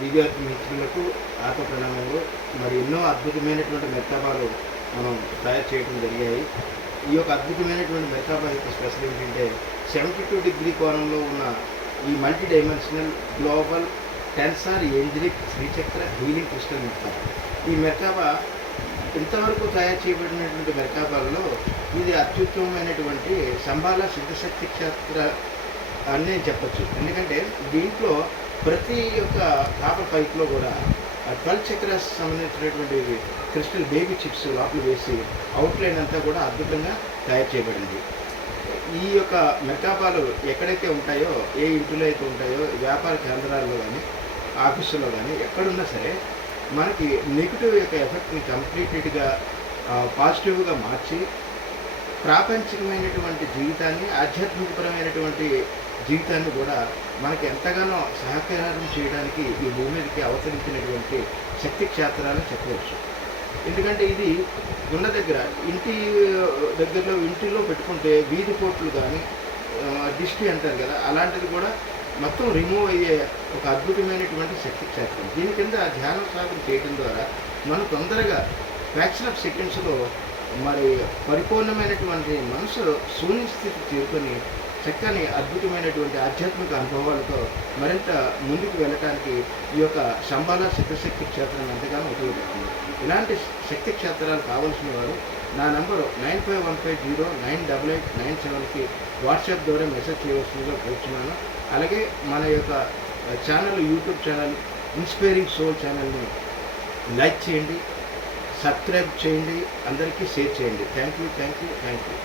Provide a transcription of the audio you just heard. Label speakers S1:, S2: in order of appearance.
S1: దివ్యార్థి మిత్రులకు ఆత్మ ప్రణామాలు మరి ఎన్నో అద్భుతమైనటువంటి మెత్తాబాలు మనం తయారు చేయడం జరిగాయి. ఈ యొక్క అద్భుతమైనటువంటి మెత్తాబా యొక్క స్పెషల్ ఏంటంటే సెవెంటీ టూ డిగ్రీ కోణంలో ఉన్న ఈ multi dimensional global tensor angelic Srichakra healing crystal మెత్తాబా ఈ మెత్తాబా ఇంతవరకు తయారు చేయబడినటువంటి మెరకాబాలలో ఇది అత్యుత్తమమైనటువంటి సంబాల సిద్ధశక్తి క్షేత్ర అని నేను చెప్పచ్చు. ఎందుకంటే దీంట్లో ప్రతి ఒక్క కాపర్ పైప్లో కూడా ట్వెల్వ్ చక్రస్ సంబంధించినటువంటి క్రిస్టల్ బేబీ చిప్స్ లోపల వేసి అవుట్లైన్ అంతా కూడా అద్భుతంగా తయారు చేయబడింది. ఈ యొక్క మెకాపాలు ఎక్కడైతే ఉంటాయో ఏ ఇంటిలో అయితే ఉంటాయో వ్యాపార కేంద్రాల్లో కానీ ఆఫీసులో కానీ ఎక్కడున్నా సరే మనకి నెగిటివ్ యొక్క ఎఫెక్ట్ని కంప్లీటెడ్గా పాజిటివ్గా మార్చి ప్రాపంచికమైనటువంటి జీవితాన్ని ఆధ్యాత్మికపరమైనటువంటి జీవితాన్ని కూడా మనకి ఎంతగానో సహకారం చేయడానికి ఈ భూమి మీదకి అవతరించినటువంటి శక్తి క్షేత్రాలు చెప్పవచ్చు. ఎందుకంటే ఇది ఉన్న దగ్గర ఇంటి దగ్గరలో ఇంటిలో పెట్టుకుంటే వీధి పోట్లు కానీ దిష్టి అంటారు కదా అలాంటిది కూడా మొత్తం రిమూవ్ అయ్యే ఒక అద్భుతమైనటువంటి శక్తి క్షేత్రం. దీని కింద ధ్యానం సాధన చేయడం ద్వారా మనం తొందరగా ఫ్యాక్షన్ ఆఫ్ సెకండ్స్లో మరి పరిపూర్ణమైనటువంటి మనసు శూన్య స్థితి చేరుకొని చక్కని అద్భుతమైనటువంటి ఆధ్యాత్మిక అనుభవాలతో మరింత ముందుకు వెళ్ళటానికి ఈ యొక్క శంబాల సిద్ధశక్తి క్షేత్రం ఎంతగానో ఉపయోగపడుతుంది. ఇలాంటి శక్తి క్షేత్రాలు కావాల్సిన వారు నా number nine five one five zero nine double eight nine సెవెన్కి వాట్సాప్ ద్వారా మెసేజ్ చేయవలసిందిగా కోరుతున్నాను అలాగే మన యొక్క channel YouTube channel inspiring soul ఛానల్ని లైక్ చేయండి. సబ్స్క్రైబ్ చేయండి అందరికీ షేర్ చేయండి. Thank you thank you thank you